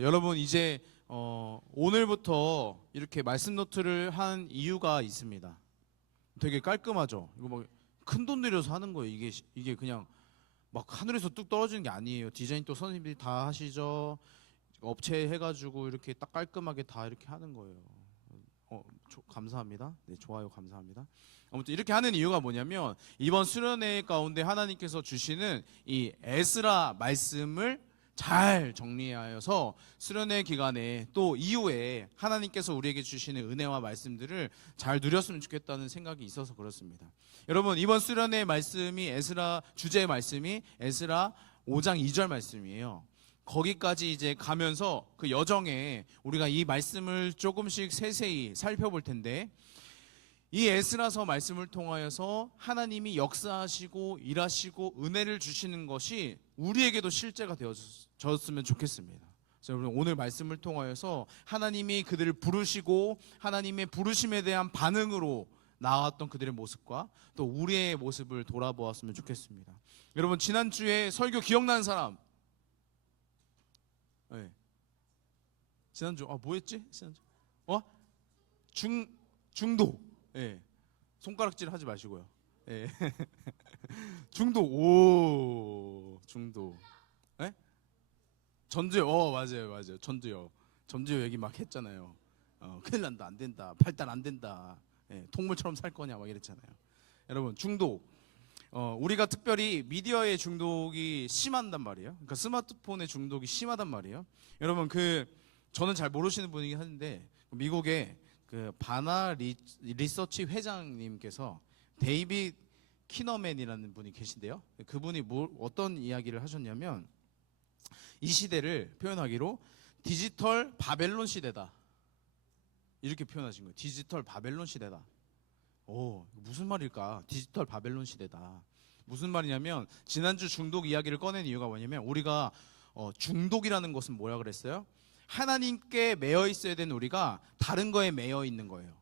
여러분 이제 오늘부터 이렇게 말씀 노트를 한 이유가 있습니다. 되게 깔끔하죠. 이거 막 큰 돈 들여서 하는 거예요. 이게 그냥 막 하늘에서 뚝 떨어지는 게 아니에요. 디자인 또 선생님들이 다 하시죠. 업체 해가지고 이렇게 딱 깔끔하게 다 이렇게 하는 거예요. 감사합니다. 네, 좋아요, 감사합니다. 아무튼 이렇게 하는 이유가 뭐냐면 이번 수련회 가운데 하나님께서 주시는 이 에스라 말씀을 잘 정리하여서 수련회 기간에 또 이후에 하나님께서 우리에게 주시는 은혜와 말씀들을 잘 누렸으면 좋겠다는 생각이 있어서 그렇습니다. 여러분 이번 수련회 말씀이 주제의 말씀이 에스라 5장 2절 말씀이에요. 거기까지 이제 가면서 그 여정에 우리가 이 말씀을 조금씩 세세히 살펴볼 텐데, 이 에스라서 말씀을 통하여서 하나님이 역사하시고 일하시고 은혜를 주시는 것이 우리에게도 실제가 되어졌으면 좋겠습니다. 그래서 여러분 오늘 말씀을 통하여서 하나님이 그들을 부르시고 하나님의 부르심에 대한 반응으로 나왔던 그들의 모습과 또 우리의 모습을 돌아보았으면 좋겠습니다. 여러분 지난주에 설교 기억나는 사람? 네. 지난주 뭐였지? 지난주 중도. 예. 손가락질 하지 마시고요. 예. 중도. 예? 전두요. 맞아요. 전두요 얘기 막 했잖아요. 큰일 난다, 안 된다, 발달 안 된다. 예. 동물처럼 살 거냐 막 이랬잖아요. 여러분 중독. 우리가 특별히 미디어의 중독이 심한단 말이에요. 그러니까 스마트폰의 중독이 심하단 말이에요. 여러분 저는 잘 모르시는 분이긴 한데 미국의 바나 리서치 회장님께서 데이빗 키너맨이라는 분이 계신데요. 그분이 어떤 이야기를 하셨냐면 이 시대를 표현하기로 디지털 바벨론 시대다. 이렇게 표현하신 거예요. 디지털 바벨론 시대다. 무슨 말일까? 디지털 바벨론 시대다. 무슨 말이냐면 지난주 중독 이야기를 꺼낸 이유가 뭐냐면 우리가 중독이라는 것은 뭐라 그랬어요? 하나님께 매여 있어야 되는 우리가 다른 거에 매여 있는 거예요.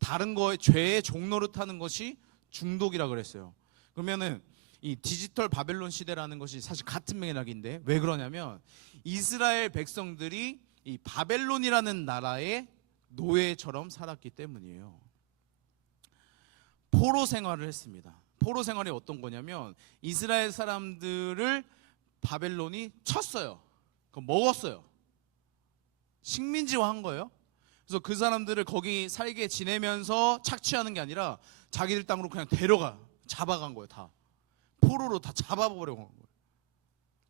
다른 거에 죄의 종로를 타는 것이 중독이라 그랬어요. 그러면은 이 디지털 바벨론 시대라는 것이 사실 같은 맥락인데 왜 그러냐면 이스라엘 백성들이 이 바벨론이라는 나라의 노예처럼 살았기 때문이에요. 포로 생활을 했습니다. 포로 생활이 어떤 거냐면 이스라엘 사람들을 바벨론이 쳤어요. 먹었어요. 식민지화한 거예요. 그래서 그 사람들을 거기 살게 지내면서 착취하는 게 아니라 자기들 땅으로 그냥 잡아간 거예요. 다 포로로 다 잡아버려간 거예요.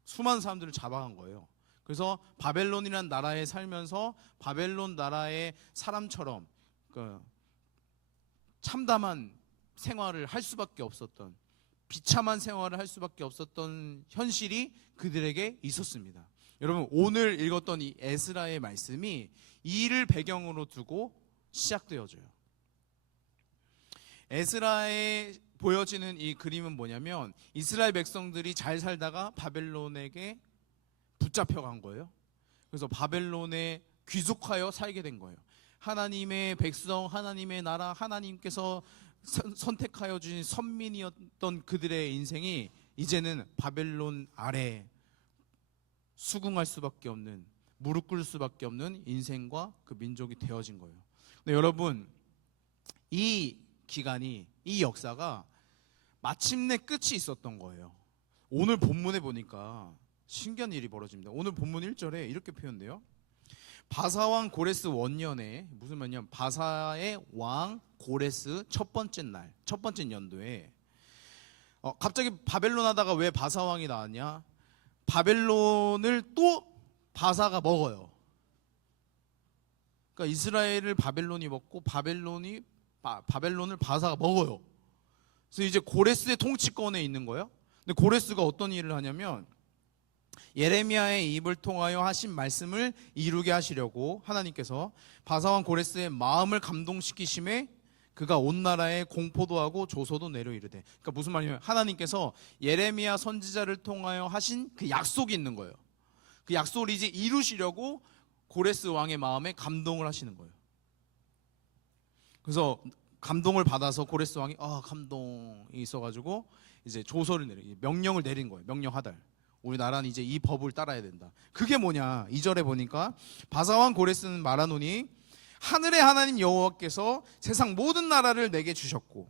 수많은 사람들을 잡아간 거예요. 그래서 바벨론이라는 나라에 살면서 바벨론 나라의 사람처럼 참담한 생활을 할 수밖에 없었던, 비참한 생활을 할 수밖에 없었던 현실이 그들에게 있었습니다. 여러분 오늘 읽었던 이 에스라의 말씀이 이를 배경으로 두고 시작되어져요. 에스라에 보여지는 이 그림은 뭐냐면 이스라엘 백성들이 잘 살다가 바벨론에게 붙잡혀간 거예요. 그래서 바벨론에 귀속하여 살게 된 거예요. 하나님의 백성, 하나님의 나라, 하나님께서 선택하여 주신 선민이었던 그들의 인생이 이제는 바벨론 아래 수긍할 수밖에 없는, 무릎 꿇을 수밖에 없는 인생과 그 민족이 되어진 거예요. 근데 여러분 이 기간이, 이 역사가 마침내 끝이 있었던 거예요. 오늘 본문에 보니까 신기한 일이 벌어집니다. 오늘 본문 1절에 이렇게 표현돼요. 바사왕 고레스 원년에, 무슨 말이냐면 바사의 왕 고레스 첫 번째 날, 첫 번째 연도에 갑자기 바벨론 하다가 왜 바사왕이 나왔냐? 바벨론을 또 바사가 먹어요. 그러니까 이스라엘을 바벨론이 먹고 바벨론을 바사가 먹어요. 그래서 이제 고레스의 통치권에 있는 거예요. 근데 고레스가 어떤 일을 하냐면 예레미야의 입을 통하여 하신 말씀을 이루게 하시려고 하나님께서 바사왕 고레스의 마음을 감동시키심에 그가 온 나라에 공포도 하고 조소도 내려 이르되. 그러니까 무슨 말이냐면 하나님께서 예레미야 선지자를 통하여 하신 그 약속이 있는 거예요. 그 약속을 이제 이루시려고 고레스 왕의 마음에 감동을 하시는 거예요. 그래서 감동을 받아서 고레스 왕이 감동이 있어가지고 이제 조서를 명령을 내린 거예요. 명령 하달. 우리나라는 이제 이 법을 따라야 된다. 그게 뭐냐? 2절에 보니까 바사왕 고레스는 말하노니 하늘의 하나님 여호와께서 세상 모든 나라를 내게 주셨고,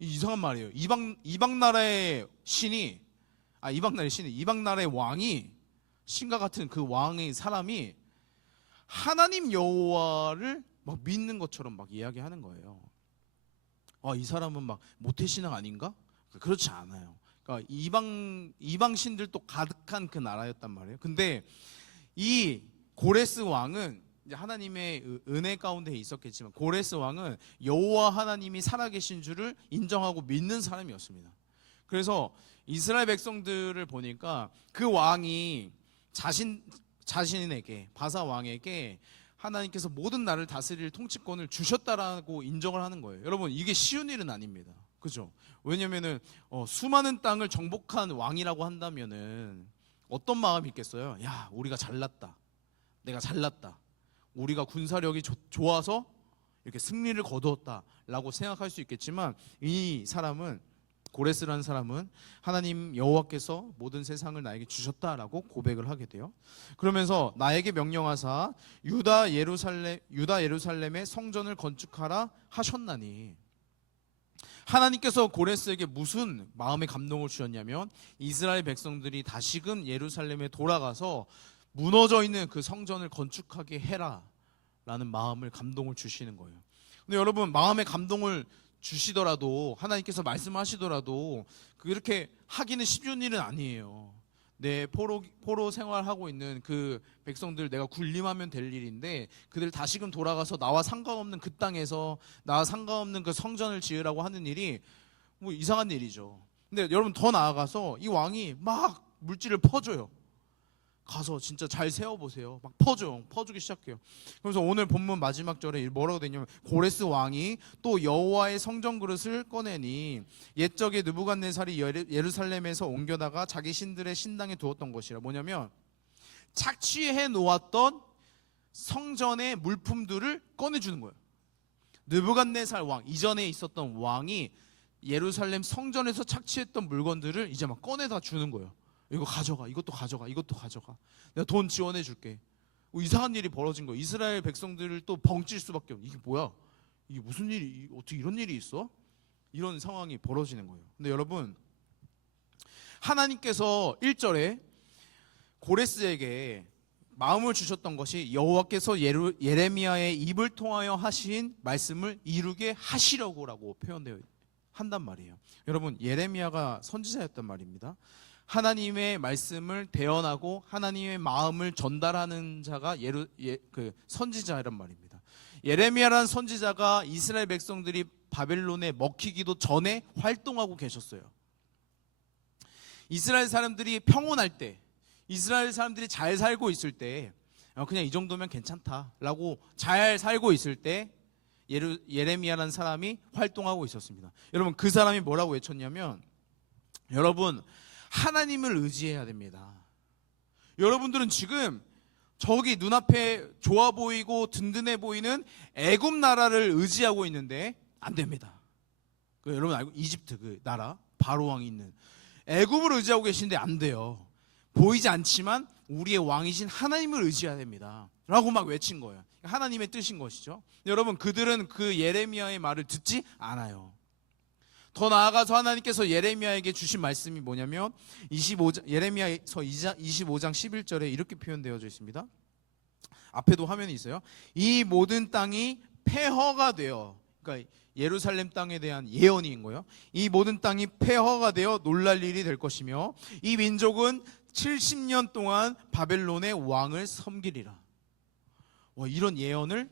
이상한 말이에요. 이방 나라의 신이 이방 나라의 왕이, 신과 같은 그 왕의 사람이 하나님 여호와를 막 믿는 것처럼 막 이야기하는 거예요. 이 사람은 막 모태신앙 아닌가? 그렇지 않아요. 그러니까 이방 신들도 가득한 그 나라였단 말이에요. 근데 이 고레스 왕은 이제 하나님의 은혜 가운데 있었겠지만, 고레스 왕은 여호와 하나님이 살아계신 줄을 인정하고 믿는 사람이었습니다. 그래서 이스라엘 백성들을 보니까 그 왕이 자신에게, 바사 왕에게 하나님께서 모든 나라를 다스릴 통치권을 주셨다라고 인정을 하는 거예요. 여러분, 이게 쉬운 일은 아닙니다. 그죠? 왜냐면은 수많은 땅을 정복한 왕이라고 한다면은 어떤 마음이 있겠어요? 야, 우리가 잘났다. 내가 잘났다. 우리가 군사력이 좋아서 이렇게 승리를 거두었다라고 생각할 수 있겠지만, 이 사람은, 고레스라는 사람은 하나님 여호와께서 모든 세상을 나에게 주셨다라고 고백을 하게 돼요. 그러면서 나에게 명령하사 유다 예루살렘의 성전을 건축하라 하셨나니, 하나님께서 고레스에게 무슨 마음의 감동을 주셨냐면, 이스라엘 백성들이 다시금 예루살렘에 돌아가서 무너져 있는 그 성전을 건축하게 해라 라는 마음을, 감동을 주시는 거예요. 근데 여러분, 마음의 감동을 주시더라도, 하나님께서 말씀하시더라도 그렇게 하기는 쉬운 일은 아니에요. 내 포로 생활하고 있는 그 백성들 내가 군림하면 될 일인데, 그들 다시금 돌아가서 나와 상관없는 그 땅에서 나와 상관없는 그 성전을 지으라고 하는 일이 뭐 이상한 일이죠. 근데 여러분, 더 나아가서 이 왕이 막 물질을 퍼줘요. 가서 진짜 잘 세워보세요. 막 퍼주기 시작해요. 그래서 오늘 본문 마지막 절에 뭐라고 되냐면, 고레스 왕이 또 여호와의 성전 그릇을 꺼내니 옛적에 느부갓네살이 예루살렘에서 옮겨다가 자기 신들의 신당에 두었던 것이라. 뭐냐면, 착취해 놓았던 성전의 물품들을 꺼내주는 거예요. 느부갓네살 왕, 이전에 있었던 왕이 예루살렘 성전에서 착취했던 물건들을 이제 막 꺼내다 주는 거예요. 이거 가져가, 이것도 가져가, 이것도 가져가. 내가 돈 지원해 줄게. 이상한 일이 벌어진 거예요. 이스라엘 백성들을 또 벙찔 수밖에 없어요. 이게 뭐야? 이게 무슨 일이, 어떻게 이런 일이 있어? 이런 상황이 벌어지는 거예요. 근데 여러분, 하나님께서 1절에 고레스에게 마음을 주셨던 것이 여호와께서 예레미야의 입을 통하여 하신 말씀을 이루게 하시려고라고 표현되어 한단 말이에요. 여러분, 예레미야가 선지자였단 말입니다. 하나님의 말씀을 대언하고 하나님의 마음을 전달하는 자가 선지자란 말입니다. 예레미야라는 선지자가 이스라엘 백성들이 바벨론에 먹히기도 전에 활동하고 계셨어요. 이스라엘 사람들이 평온할 때, 이스라엘 사람들이 잘 살고 있을 때, 그냥 이 정도면 괜찮다라고 잘 살고 있을 때 예레미야라는 사람이 활동하고 있었습니다. 여러분, 그 사람이 뭐라고 외쳤냐면, 여러분, 하나님을 의지해야 됩니다. 여러분들은 지금 저기 눈앞에 좋아 보이고 든든해 보이는 애굽 나라를 의지하고 있는데 안 됩니다. 여러분 알고, 이집트 그 나라 바로 왕이 있는 애굽을 의지하고 계신데 안 돼요. 보이지 않지만 우리의 왕이신 하나님을 의지해야 됩니다 라고 막 외친 거예요. 하나님의 뜻인 것이죠. 여러분, 그들은 그 예레미야의 말을 듣지 않아요. 더 나아가서 하나님께서 예레미야에게 주신 말씀이 뭐냐면, 예레미야서 25장 11절에 이렇게 표현되어져 있습니다. 앞에도 화면이 있어요. 이 모든 땅이 폐허가 되어, 그러니까 예루살렘 땅에 대한 예언인 거예요. 이 모든 땅이 폐허가 되어 놀랄 일이 될 것이며, 이 민족은 70년 동안 바벨론의 왕을 섬기리라. 이런 예언을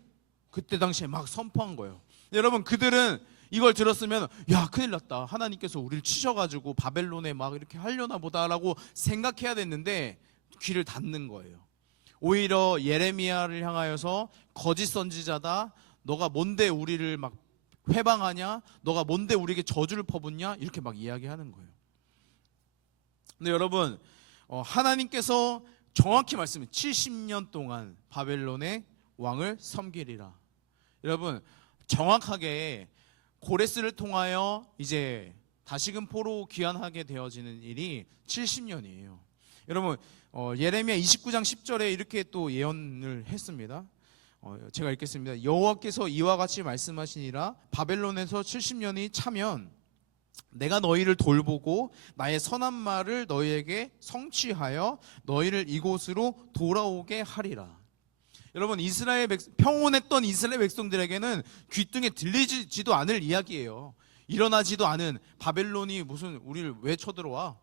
그때 당시에 막 선포한 거예요. 여러분, 그들은 이걸 들었으면, 야, 큰일 났다, 하나님께서 우리를 치셔가지고 바벨론에 막 이렇게 하려나 보다라고 생각해야 됐는데 귀를 닫는 거예요. 오히려 예레미야를 향하여서 거짓 선지자다, 너가 뭔데 우리를 막 회방하냐, 너가 뭔데 우리에게 저주를 퍼붓냐, 이렇게 막 이야기하는 거예요. 근데 여러분, 하나님께서 정확히 말씀해, 70년 동안 바벨론의 왕을 섬기리라. 여러분, 정확하게 고레스를 통하여 이제 다시금 포로 귀환하게 되어지는 일이 70년이에요. 여러분 예레미야 29장 10절에 이렇게 또 예언을 했습니다. 제가 읽겠습니다. 여호와께서 이와 같이 말씀하시니라 바벨론에서 70년이 차면 내가 너희를 돌보고 나의 선한 말을 너희에게 성취하여 너희를 이곳으로 돌아오게 하리라. 여러분 평온했던 이스라엘 백성들에게는 귀등에 들리지도 않을 이야기예요. 일어나지도 않은 바벨론이 무슨 우리를 왜 쳐들어와?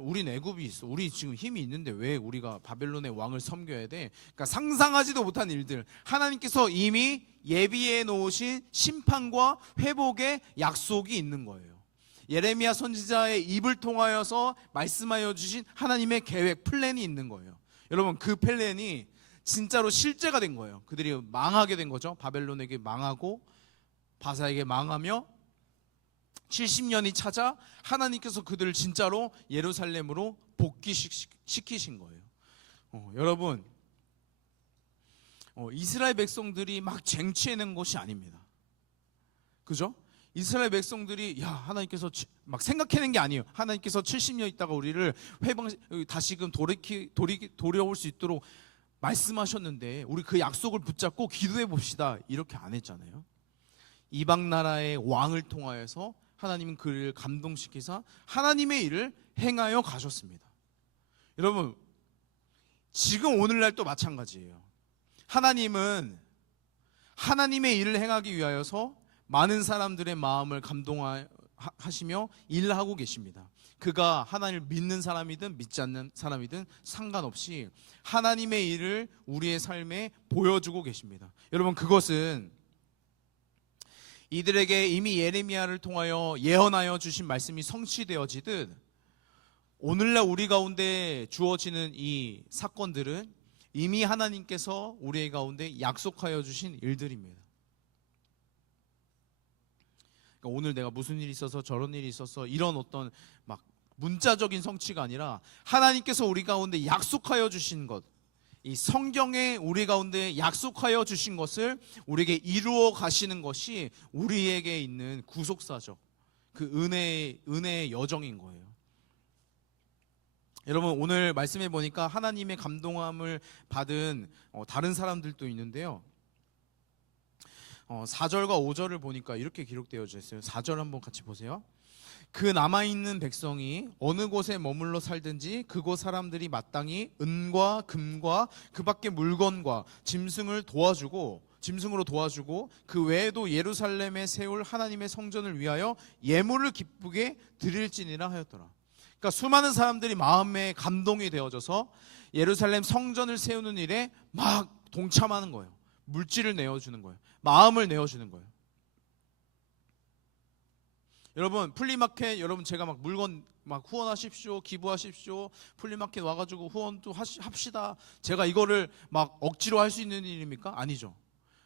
우린 애굽이 있어. 우리 지금 힘이 있는데 왜 우리가 바벨론의 왕을 섬겨야 돼? 그러니까 상상하지도 못한 일들. 하나님께서 이미 예비해 놓으신 심판과 회복의 약속이 있는 거예요. 예레미야 선지자의 입을 통하여서 말씀하여 주신 하나님의 계획, 플랜이 있는 거예요. 여러분 그 플랜이 진짜로 실제가 된 거예요. 그들이 망하게 된 거죠. 바벨론에게 망하고 바사에게 망하며 70년이 찾아 하나님께서 그들을 진짜로 예루살렘으로 복귀시키신 거예요. 여러분 이스라엘 백성들이 막 쟁취해낸 것이 아닙니다. 그죠? 이스라엘 백성들이 하나님께서 막 생각해낸 게 아니에요. 하나님께서 70년 있다가 우리를 다시금 돌아올 수 있도록 말씀하셨는데 우리 그 약속을 붙잡고 기도해 봅시다 이렇게 안 했잖아요. 이방 나라의 왕을 통하여서 하나님은 그를 감동시키사 하나님의 일을 행하여 가셨습니다. 여러분 지금 오늘날 또 마찬가지예요. 하나님은 하나님의 일을 행하기 위하여서 많은 사람들의 마음을 감동하시며 일하고 계십니다. 그가 하나님을 믿는 사람이든 믿지 않는 사람이든 상관없이 하나님의 일을 우리의 삶에 보여주고 계십니다. 여러분 그것은 이들에게 이미 예레미야를 통하여 예언하여 주신 말씀이 성취되어지듯 오늘날 우리 가운데 주어지는 이 사건들은 이미 하나님께서 우리 가운데 약속하여 주신 일들입니다. 그러니까 오늘 내가 무슨 일이 있어서 저런 일이 있어서 이런 어떤 막 문자적인 성취가 아니라 하나님께서 우리 가운데 약속하여 주신 것, 이 성경에 우리 가운데 약속하여 주신 것을 우리에게 이루어 가시는 것이 우리에게 있는 구속사적 그 은혜의 여정인 거예요. 여러분 오늘 말씀해 보니까 하나님의 감동함을 받은 다른 사람들도 있는데요. 4절과 5절을 보니까 이렇게 기록되어 있어요. 4절 한번 같이 보세요. 그 남아있는 백성이 어느 곳에 머물러 살든지 그곳 사람들이 마땅히 은과 금과 그 밖의 물건과 짐승으로 도와주고 그 외에도 예루살렘에 세울 하나님의 성전을 위하여 예물을 기쁘게 드릴지니라 하였더라. 그러니까 수많은 사람들이 마음에 감동이 되어져서 예루살렘 성전을 세우는 일에 막 동참하는 거예요. 물질을 내어주는 거예요. 마음을 내어주는 거예요. 여러분 플리마켓 여러분 제가 막 물건 막 후원하십시오 기부하십시오 플리마켓 와가지고 후원도 합시다 제가 이거를 막 억지로 할 수 있는 일입니까? 아니죠.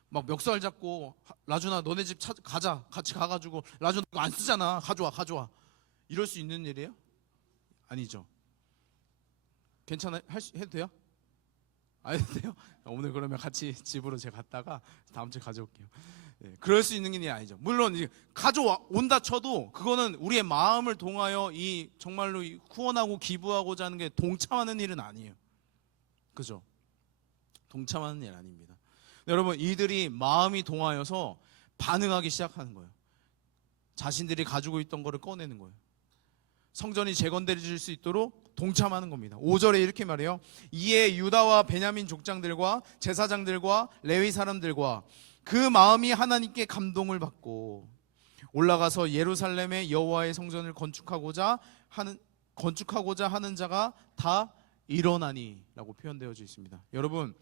막 멱살 잡고 라준아 너네 집 가자 같이 가가지고 라준아 이거 안 쓰잖아 가져와 이럴 수 있는 일이에요? 아니죠. 괜찮아요? 해도 돼요? 안 해도 돼요? 오늘 그러면 같이 집으로 제가 갔다가 다음 주에 가져올게요. 그럴 수 있는 일이 아니죠. 물론 가져온다 쳐도 그거는 우리의 마음을 통하여 이 정말로 후원하고 기부하고자 하는 게 동참하는 일은 아니에요. 그죠? 동참하는 일 아닙니다. 여러분 이들이 마음이 동하여서 반응하기 시작하는 거예요. 자신들이 가지고 있던 거를 꺼내는 거예요. 성전이 재건되어질 수 있도록 동참하는 겁니다. 5절에 이렇게 말해요. 이에 유다와 베냐민 족장들과 제사장들과 레위 사람들과 그 마음이 하나님께 감동을 받고 올라가서 예루살렘의 여호와의 성전을 건축하고자 하는 자가 다 일어나니 라고 표현되어져 있습니다. 여러분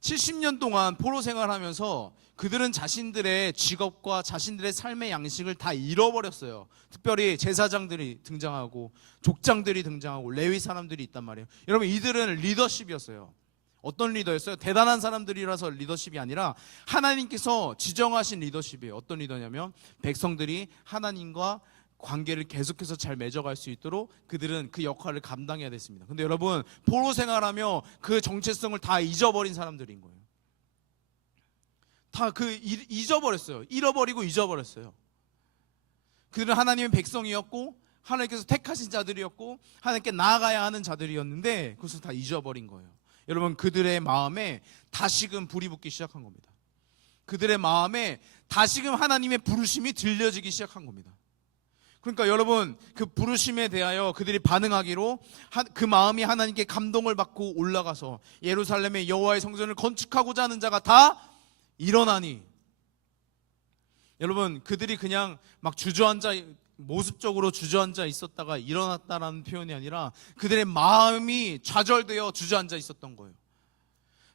70년 동안 포로 생활하면서 그들은 자신들의 직업과 자신들의 삶의 양식을 다 잃어버렸어요. 특별히 제사장들이 등장하고 족장들이 등장하고 레위 사람들이 있단 말이에요. 여러분 이들은 리더십이었어요. 어떤 리더였어요? 대단한 사람들이라서 리더십이 아니라 하나님께서 지정하신 리더십이에요. 어떤 리더냐면 백성들이 하나님과 관계를 계속해서 잘 맺어갈 수 있도록 그들은 그 역할을 감당해야 됐습니다. 근데 여러분 포로 생활하며 그 정체성을 다 잊어버린 사람들인 거예요. 다 잊어버렸어요. 잃어버리고 잊어버렸어요. 그들은 하나님의 백성이었고 하나님께서 택하신 자들이었고 하나님께 나아가야 하는 자들이었는데 그것을 다 잊어버린 거예요. 여러분, 그들의 마음에 다시금 불이 붙기 시작한 겁니다. 그들의 마음에 다시금 하나님의 부르심이 들려지기 시작한 겁니다. 그러니까 여러분, 그 부르심에 대하여 그들이 반응하기로 그 마음이 하나님께 감동을 받고 올라가서 예루살렘의 여호와의 성전을 건축하고자 하는 자가 다 일어나니, 여러분, 그들이 그냥 막 모습적으로 주저앉아 있었다가 일어났다라는 표현이 아니라 그들의 마음이 좌절되어 주저앉아 있었던 거예요.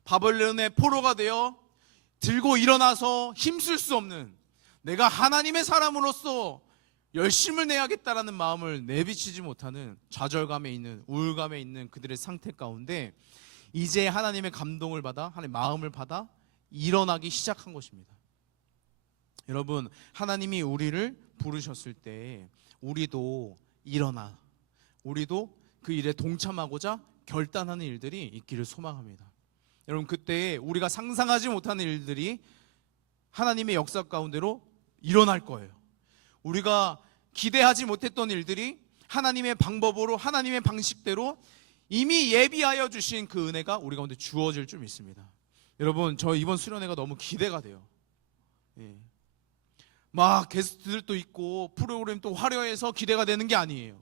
바벨론의 포로가 되어 들고 일어나서 힘쓸 수 없는, 내가 하나님의 사람으로서 열심을 내야겠다라는 마음을 내비치지 못하는 좌절감에 있는, 우울감에 있는 그들의 상태 가운데 이제 하나님의 감동을 받아, 하나님의 마음을 받아 일어나기 시작한 것입니다. 여러분, 하나님이 우리를 부르셨을 때 우리도 일어나, 우리도 그 일에 동참하고자 결단하는 일들이 있기를 소망합니다. 여러분, 그때 우리가 상상하지 못하는 일들이 하나님의 역사 가운데로 일어날 거예요. 우리가 기대하지 못했던 일들이 하나님의 방법으로, 하나님의 방식대로 이미 예비하여 주신 그 은혜가 우리 가운데 주어질 줄 믿습니다. 여러분, 저 이번 수련회가 너무 기대가 돼요. 막 게스트들도 있고 프로그램도 화려해서 기대가 되는 게 아니에요.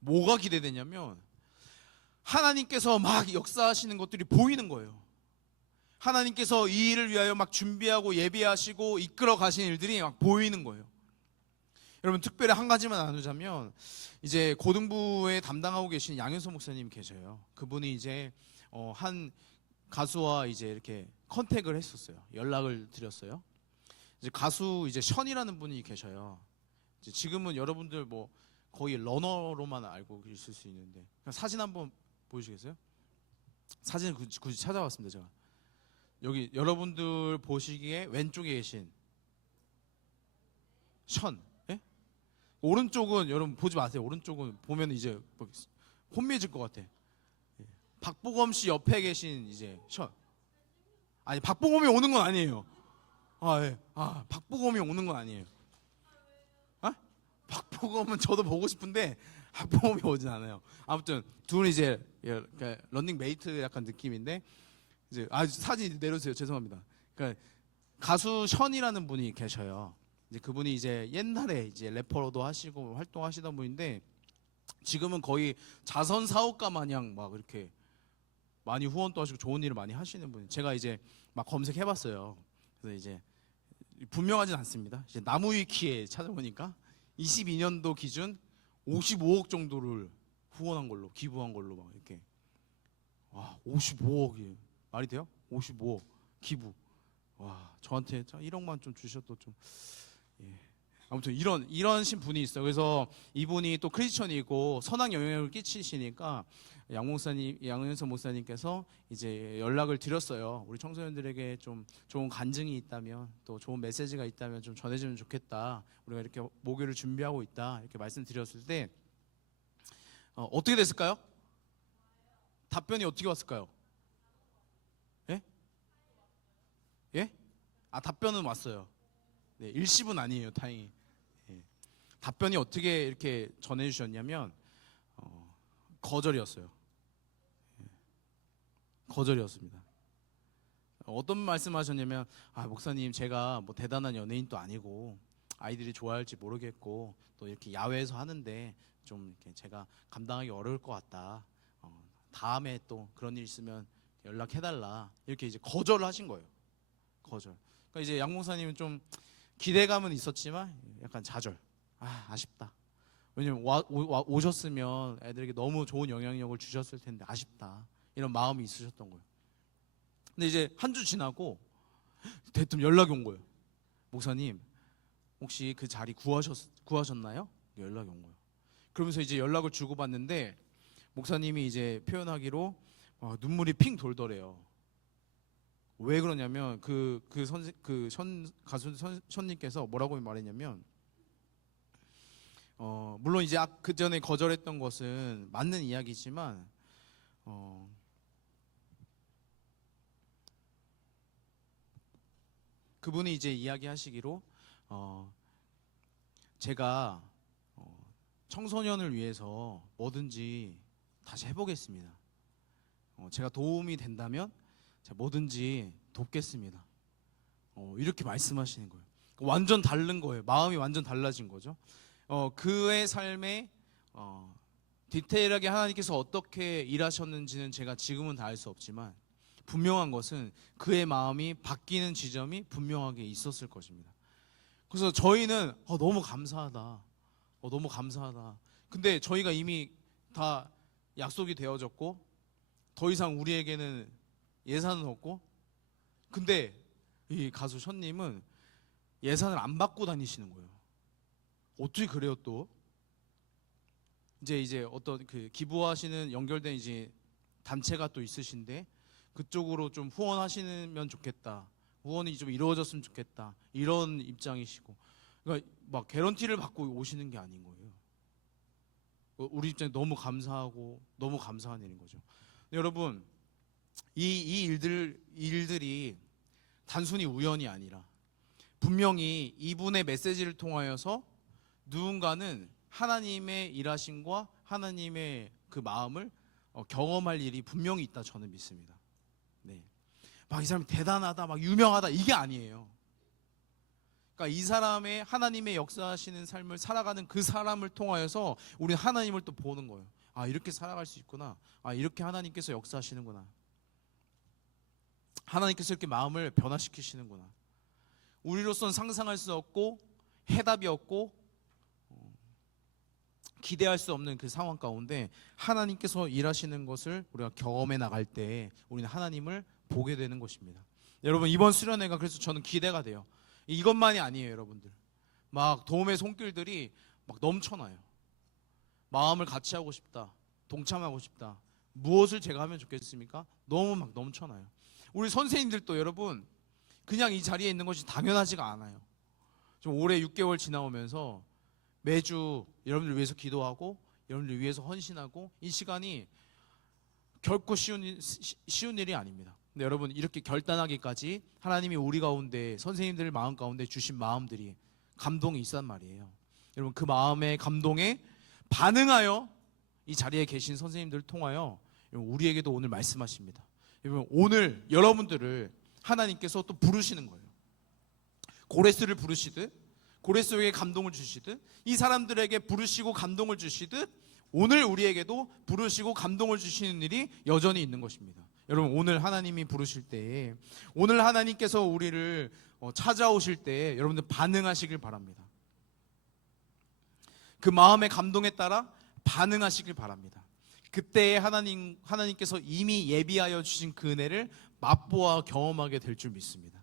뭐가 기대되냐면 하나님께서 막 역사하시는 것들이 보이는 거예요. 하나님께서 이 일을 위하여 막 준비하고 예비하시고 이끌어 가신 일들이 막 보이는 거예요. 여러분, 특별히 한 가지만 나누자면, 이제 고등부에 담당하고 계신 양현석 목사님 계셔요. 그분이 이제 한 가수와 이제 이렇게 컨택을 했었어요. 연락을 드렸어요. 이제 가수 이제 션이라는 분이 계셔요. 이제 지금은 여러분들 뭐 거의 러너로만 알고 있을 수 있는데, 사진 한번 보여주시겠어요? 사진을 굳이 찾아왔습니다. 제가 여기 여러분들 보시기에 왼쪽에 계신 션, 예? 오른쪽은 여러분 보지 마세요. 오른쪽은 보면 이제 혼미해질 것 같아. 박보검 씨 옆에 계신 이제 션. 아니, 박보검이 오는 건 아니에요. 예. 박보검이 오는 건 아니에요. 박보검은 저도 보고 싶은데 박보검이 오진 않아요. 아무튼 둘이 이제 런닝 메이트 약간 느낌인데, 이제 사진 내려주세요. 죄송합니다. 그러니까 가수 션이라는 분이 계셔요. 이제 그분이 이제 옛날에 이제 래퍼로도 하시고 활동하시던 분인데, 지금은 거의 자선 사업가 마냥 막 이렇게 많이 후원도 하시고 좋은 일을 많이 하시는 분이. 제가 이제 막 검색해봤어요. 그래서 이제 분명하진 않습니다. 이제 나무위키에 찾아보니까 22년도 기준 55억 정도를 후원한 걸로, 기부한 걸로 막 이렇게. 55억이 말이 돼요? 55억 기부. 저한테 1억만 좀 주셔도 좀. 아무튼 이런 분이 있어요. 그래서 이분이 또 크리스천이고 선한 영향력을 끼치시니까 양현석 목사님께서 이제 연락을 드렸어요. 우리 청소년들에게 좀 좋은 간증이 있다면, 또 좋은 메시지가 있다면 좀 전해주면 좋겠다. 우리가 이렇게 목요를 준비하고 있다. 이렇게 말씀드렸을 때 어떻게 됐을까요? 답변이 어떻게 왔을까요? 예? 답변은 왔어요. 네, 일십은 아니에요, 다행히. 답변이 어떻게 이렇게 전해주셨냐면 거절이었어요. 거절이었습니다. 어떤 말씀하셨냐면, 목사님, 제가 뭐 대단한 연예인도 아니고 아이들이 좋아할지 모르겠고 또 이렇게 야외에서 하는데 좀 이렇게 제가 감당하기 어려울 것 같다. 다음에 또 그런 일 있으면 연락해달라. 이렇게 이제 거절을 하신 거예요. 거절. 그러니까 이제 양 목사님은 좀 기대감은 있었지만 약간 좌절. 아쉽다. 왜냐면 오셨으면 애들에게 너무 좋은 영향력을 주셨을 텐데 아쉽다. 이런 마음이 있으셨던 거예요. 근데 이제 한 주 지나고 대뜸 연락이 온 거예요. 목사님, 혹시 그 자리 구하셨나요? 연락이 온 거예요. 그러면서 이제 연락을 주고받는데 목사님이 이제 표현하기로 눈물이 핑 돌더래요. 왜 그러냐면 가수 선님께서 뭐라고 말했냐면, 물론 이제 그 전에 거절했던 것은 맞는 이야기지만 그분이 이제 이야기하시기로 제가 청소년을 위해서 뭐든지 다시 해보겠습니다. 제가 도움이 된다면 제가 뭐든지 돕겠습니다. 이렇게 말씀하시는 거예요. 완전 다른 거예요. 마음이 완전 달라진 거죠. 그의 삶에 디테일하게 하나님께서 어떻게 일하셨는지는 제가 지금은 다 알 수 없지만 분명한 것은 그의 마음이 바뀌는 지점이 분명하게 있었을 것입니다. 그래서 저희는 너무 감사하다. 너무 감사하다. 근데 저희가 이미 다 약속이 되어졌고 더 이상 우리에게는 예산은 없고, 근데 이 가수 션님은 예산을 안 받고 다니시는 거예요. 어떻게 그래요 또? 이제 어떤 그 기부하시는 연결된 이제 단체가 또 있으신데 그쪽으로 좀 후원하시면 좋겠다. 후원이 좀 이루어졌으면 좋겠다. 이런 입장이시고, 그러니까 막 개런티를 받고 오시는 게 아닌 거예요. 우리 입장에 너무 감사하고 너무 감사한 일인 거죠. 여러분, 이 일들이 단순히 우연이 아니라 분명히 이분의 메시지를 통하여서 누군가는 하나님의 일하심과 하나님의 그 마음을 경험할 일이 분명히 있다, 저는 믿습니다. 네. 막 이 사람이 대단하다, 막 유명하다, 이게 아니에요. 그러니까 이 사람의 하나님의 역사하시는 삶을 살아가는 그 사람을 통하여서 우리는 하나님을 또 보는 거예요. 이렇게 살아갈 수 있구나. 이렇게 하나님께서 역사하시는구나. 하나님께서 이렇게 마음을 변화시키시는구나. 우리로서는 상상할 수 없고 해답이 없고 기대할 수 없는 그 상황 가운데 하나님께서 일하시는 것을 우리가 경험해 나갈 때 우리는 하나님을 보게 되는 것입니다. 여러분, 이번 수련회가 그래서 저는 기대가 돼요. 이것만이 아니에요, 여러분들. 막 도움의 손길들이 막 넘쳐나요. 마음을 같이 하고 싶다, 동참하고 싶다. 무엇을 제가 하면 좋겠습니까? 너무 막 넘쳐나요. 우리 선생님들도 여러분 그냥 이 자리에 있는 것이 당연하지가 않아요. 좀 올해 6개월 지나오면서 매주 여러분들 위해서 기도하고 여러분들 위해서 헌신하고, 이 시간이 결코 쉬운 일이 아닙니다. 근데 여러분, 이렇게 결단하기까지 하나님이 우리 가운데, 선생님들 마음 가운데 주신 마음들이 감동이 있단 말이에요. 여러분, 그 마음의 감동에 반응하여 이 자리에 계신 선생님들을 통하여 우리에게도 오늘 말씀하십니다. 여러분, 오늘 여러분들을 하나님께서 또 부르시는 거예요. 고레스를 부르시듯, 고레스에게 감동을 주시듯, 이 사람들에게 부르시고 감동을 주시듯 오늘 우리에게도 부르시고 감동을 주시는 일이 여전히 있는 것입니다. 여러분, 오늘 하나님이 부르실 때에, 오늘 하나님께서 우리를 찾아오실 때에 여러분들 반응하시길 바랍니다. 그 마음의 감동에 따라 반응하시길 바랍니다. 그때에 하나님께서 이미 예비하여 주신 그 은혜를 맛보아 경험하게 될 줄 믿습니다.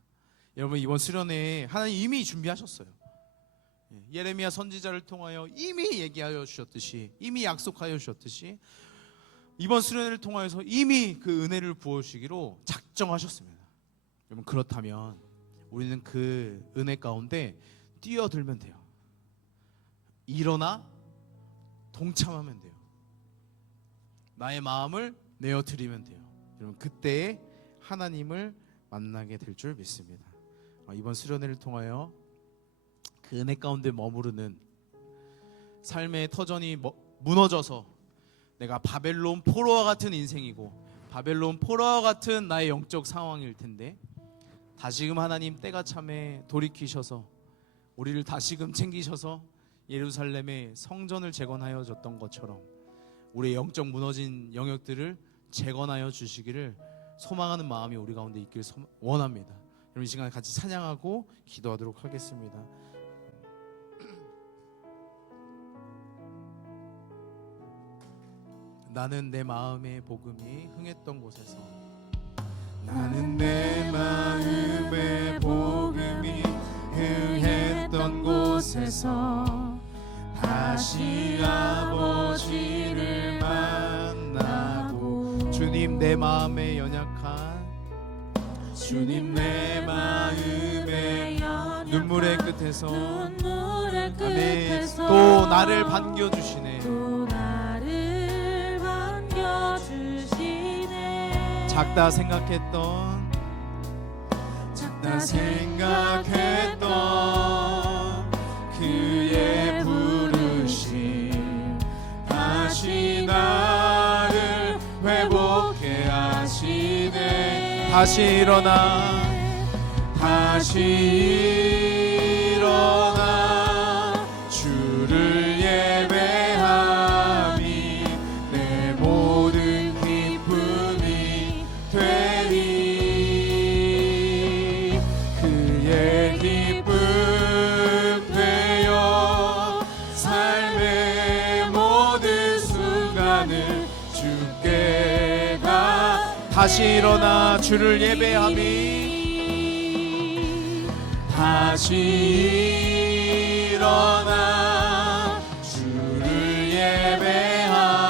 여러분, 이번 수련회에 하나님 이미 준비하셨어요. 예레미야 선지자를 통하여 이미 얘기하여 주셨듯이, 이미 약속하여 주셨듯이 이번 수련회를 통하여서 이미 그 은혜를 부어주시기로 작정하셨습니다. 여러분, 그렇다면 우리는 그 은혜 가운데 뛰어들면 돼요. 일어나 동참하면 돼요. 나의 마음을 내어드리면 돼요. 여러분, 그때에 하나님을 만나게 될 줄 믿습니다. 이번 수련회를 통하여 그 은혜 가운데 머무르는 삶의 터전이 무너져서 내가 바벨론 포로와 같은 인생이고 바벨론 포로와 같은 나의 영적 상황일 텐데, 다시금 하나님 때가 참에 돌이키셔서 우리를 다시금 챙기셔서 예루살렘의 성전을 재건하여 줬던 것처럼 우리의 영적 무너진 영역들을 재건하여 주시기를 소망하는 마음이 우리 가운데 있기를 원합니다. 여러분, 이 시간에 같이 찬양하고 기도하도록 하겠습니다. 나는 내 마음의 복음이 흥했던 곳에서, 나는 내 마음의 복음이 흥했던 곳에서 다시 아버지를 만나고, 주님 내 마음에 연약한, 주님 내 마음의 연약한 눈물의 끝에서 눈물의 끝에서 또 나를 반겨주시네. 또 나를 반겨주시네. 작다 생각했던 생각했던 그의 다시 일어나 다시 일어나 주를 예배함이 내 모든 기쁨이 되리 그의 기쁨 되어 삶의 모든 순간을 주께 다 다시 일어나 주를 예배함이 다시 일어나 주를 예배하니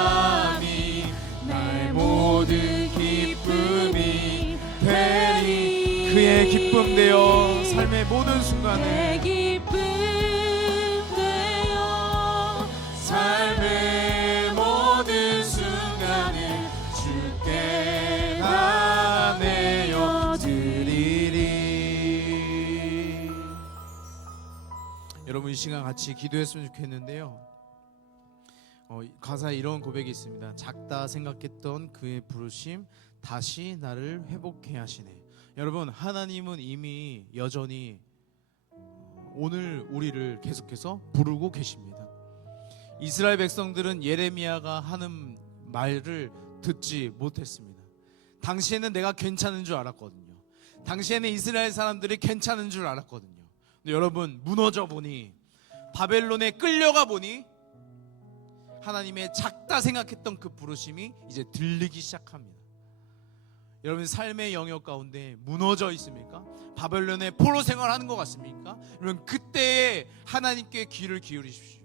나의 모든 기쁨이 되리 그의 기쁨 되어 삶의 모든 순간에 내 기쁨 되어 삶의 모든 순간을 주께 다 내어드리리. 여러분 이 시간 같이 기도했으면 좋겠는데요. 가사에 이런 고백이 있습니다. 작다 생각했던 그의 부르심 다시 나를 회복해 하시네. 여러분 하나님은 이미 여전히 오늘 우리를 계속해서 부르고 계십니다. 이스라엘 백성들은 예레미야가 하는 말을 듣지 못했습니다. 당시에는 내가 괜찮은 줄 알았거든요. 당시에는 이스라엘 사람들이 괜찮은 줄 알았거든요. 근데 여러분 무너져 보니 바벨론에 끌려가 보니 하나님의 작다 생각했던 그 부르심이 이제 들리기 시작합니다. 여러분 삶의 영역 가운데 무너져 있습니까? 바벨론의 포로 생활하는 것 같습니까? 여러분 그때에 하나님께 귀를 기울이십시오.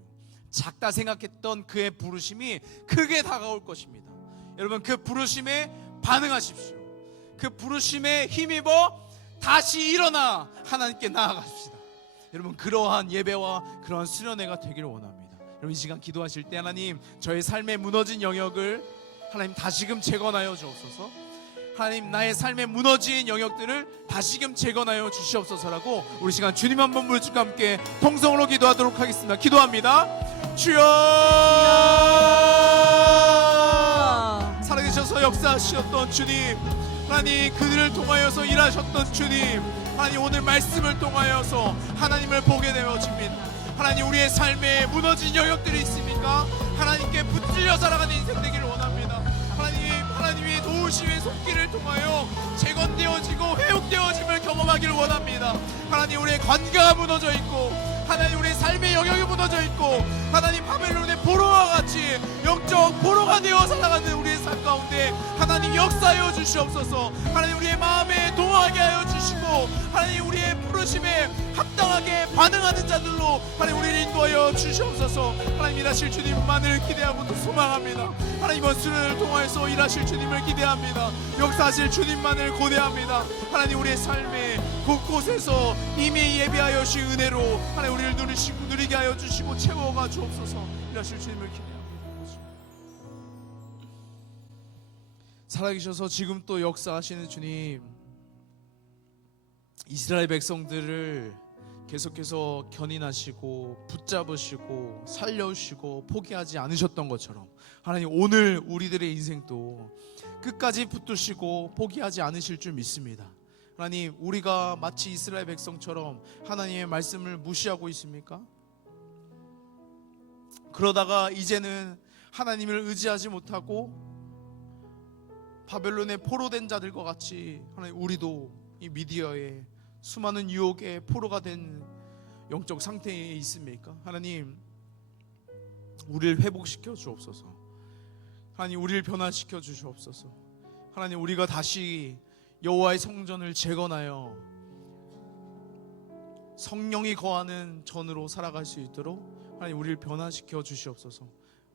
작다 생각했던 그의 부르심이 크게 다가올 것입니다. 여러분 그 부르심에 반응하십시오. 그 부르심에 힘입어 다시 일어나 하나님께 나아가십시다. 여러분 그러한 예배와 그러한 수련회가 되기를 원합니다. 여러분 이 시간 기도하실 때 하나님 저의 삶에 무너진 영역을 하나님 다시금 재건하여 주옵소서. 하나님 나의 삶에 무너진 영역들을 다시금 재건하여 주시옵소서라고 우리 시간 주님 한번 물주과 함께 통성으로 기도하도록 하겠습니다. 기도합니다. 주여 살아계셔서 역사하셨던 주님, 하나님 그들을 통하여서 일하셨던 주님, 하나님 오늘 말씀을 통하여서 하나님을 보게 되어집니다. 하나님 우리의 삶에 무너진 영역들이 있습니까? 하나님께 붙들려 살아가는 인생 되기를 원합니다. 하나님의 도우심의 손길을 통하여 재건되어지고 회복되어짐을 경험하기를 원합니다. 하나님 우리의 관계가 무너져 있고 하나님 우리의 삶의 영역이 무너져 있고 하나님 바벨론의 포로와 같이 영적 포로가 되어 살아가는 우리의 삶 가운데 하나님 역사하여 주시옵소서. 하나님 우리의 마음에 동하게 하여 주시고 하나님 우리의 부르심에 합당하게 반응하는 자들로 하나님 우리를 인도하여 주시옵소서. 하나님 일하실 주님만을 기대하고 또 소망합니다. 하나님 이번 수련을 통하여서 일하실 주님을 기대합니다. 역사하실 주님만을 고대합니다. 하나님 우리의 삶에 곳곳에서 이미 예비하여 주신 은혜로 하나님 우리를 누리게 하여 주시고 채워가 주옵소서. 일하실 주님을 기대합니다. 살아계셔서 지금 또 역사하시는 주님, 이스라엘 백성들을 계속해서 견인하시고 붙잡으시고 살려주시고 포기하지 않으셨던 것처럼 하나님 오늘 우리들의 인생도 끝까지 붙드시고 포기하지 않으실 줄 믿습니다. 하나님 우리가 마치 이스라엘 백성처럼 하나님의 말씀을 무시하고 있습니까? 그러다가 이제는 하나님을 의지하지 못하고 바벨론의 포로된 자들과 같이 하나님 우리도 이 미디어에 수많은 유혹의 포로가 된 영적 상태에 있습니까? 하나님 우리를 회복시켜 주옵소서. 하나님 우리를 변화시켜 주시옵소서. 하나님 우리가 다시 여호와의 성전을 재건하여 성령이 거하는 전으로 살아갈 수 있도록 하나님 우리를 변화시켜 주시옵소서.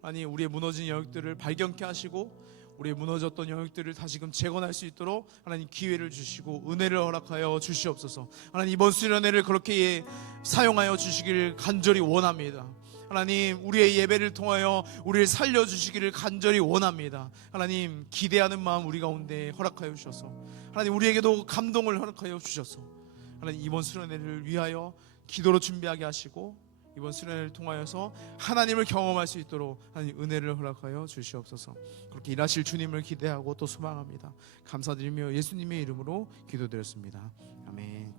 하나님 우리의 무너진 영역들을 발견케 하시고 우리의 무너졌던 영역들을 다시금 재건할 수 있도록 하나님 기회를 주시고 은혜를 허락하여 주시옵소서. 하나님 이번 수련회를 그렇게 사용하여 주시기를 간절히 원합니다. 하나님 우리의 예배를 통하여 우리를 살려주시기를 간절히 원합니다. 하나님 기대하는 마음 우리 가운데 허락하여 주셔서 하나님 우리에게도 감동을 허락하여 주셔서 하나님 이번 수련회를 위하여 기도로 준비하게 하시고 이번 수련회를 통하여서 하나님을 경험할 수 있도록 하나님 은혜를 허락하여 주시옵소서. 그렇게 일하실 주님을 기대하고 또 소망합니다. 감사드리며 예수님의 이름으로 기도드렸습니다. 아멘.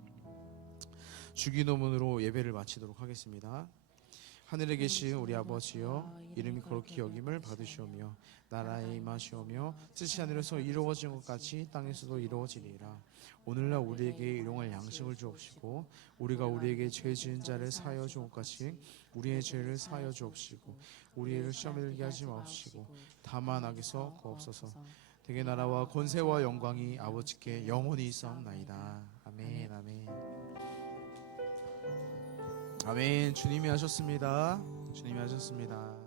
주기도문으로 예배를 마치도록 하겠습니다. 하늘에 계신 우리 아버지여, 이름이 거룩히 여김을 받으시오며 나라에 임하시오며 뜻이 하늘에서 이루어진 것 같이 땅에서도 이루어지리이다. 오늘날 우리에게 일용할 양식을 주옵시고 우리가 우리에게 죄 지은 자를 사하여 준 것 같이 우리의 죄를 사하여 주옵시고 우리를 시험에 들게 하지 마옵시고 다만 악에서 구하옵소서. 대개 나라와 권세와 영광이 아버지께 영원히 있사옵나이다. 아멘. 아멘. 아멘. 주님이 하셨습니다. 주님이 하셨습니다.